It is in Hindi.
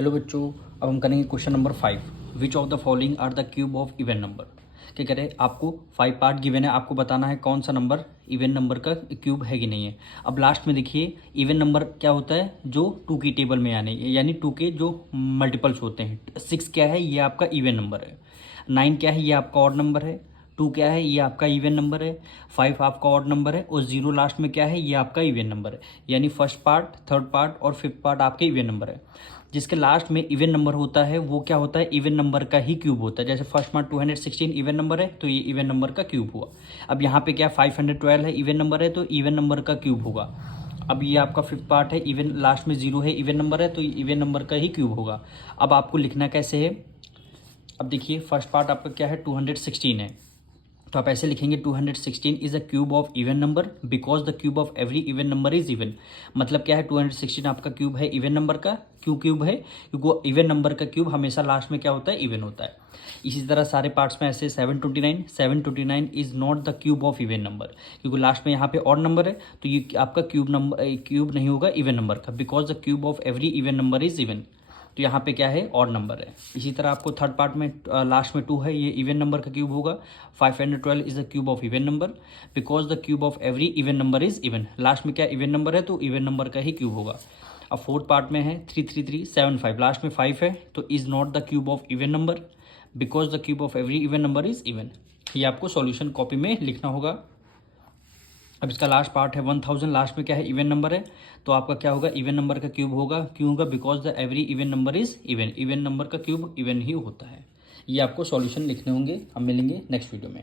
हेलो बच्चों, अब हम करेंगे question number 5। Which of the following are the cube of even number. क्या कह रहे हैं, आपको 5 पार्ट गिवन है, आपको बताना है कौन सा नंबर इवन नंबर का क्यूब है कि नहीं है। अब लास्ट में देखिए, इवन नंबर क्या होता है, जो 2 की टेबल में यानी 2 के जो मल्टीपल्स होते हैं। 6 क्या है, ये आपका इवन नंबर है। 9 क्या है, ये आपका ऑड नंबर है। 2 क्या है, ये आपका इवन नंबर है। 5 आपका ऑड नंबर है और 0 लास्ट में क्या है, ये आपका इवन नंबर है। यानी फर्स्ट पार्ट, थर्ड पार्ट और फिफ्थ पार्ट आपके इवन नंबर है। जिसके लास्ट में इवन नंबर होता है वो क्या होता है, इवन नंबर का ही क्यूब होता है। जैसे फर्स्ट पार्ट 216 इवन नंबर है तो ये इवन नंबर का क्यूब हुआ। अब यहाँ पे क्या 512 है, इवन नंबर है तो इवन नंबर का क्यूब होगा। अब ये आपका फिफ्थ पार्ट है, इवन लास्ट में 0 है, इवन नंबर है तो इवन नंबर का ही क्यूब होगा। अब आपको लिखना कैसे है, अब देखिए फर्स्ट पार्ट आपका क्या है 216 है, तो आप ऐसे लिखेंगे 216 is a cube of even number because the cube of every even number is even. मतलब क्या है, 216 आपका क्यूब है इवन नंबर का। क्यों क्यूब है, क्योंकि इवन नंबर का क्यूब हमेशा लास्ट में क्या होता है, इवन होता है। इसी तरह सारे पार्ट्स में ऐसे 729 is not the cube of even number, क्योंकि लास्ट में यहाँ पे ऑड नंबर है तो ये आपका क्यूब नहीं होगा इवन नंबर का, because the cube of every even number is even. तो यहाँ पे क्या है, ऑड नंबर है। इसी तरह आपको थर्ड पार्ट में लास्ट में 2 है, ये इवन नंबर का क्यूब होगा। 512 is the cube of even number because the cube of every even number is even. Last में क्या इवन नंबर है तो इवन नंबर का ही क्यूब होगा। अब फोर्थ पार्ट में है 33375, लास्ट में 5 है तो is not the cube of even number because the cube of every even number is even. ये आपको सॉल्यूशन कॉपी में लिखना होगा। अब इसका लास्ट पार्ट है 1000, लास्ट में क्या है, इवन नंबर है तो आपका क्या होगा, इवन नंबर का क्यूब होगा। क्यों होगा, because the every even number is even. Even number का क्यूब इवन ही होता है। ये आपको सॉल्यूशन लिखने होंगे। हम मिलेंगे नेक्स्ट वीडियो में।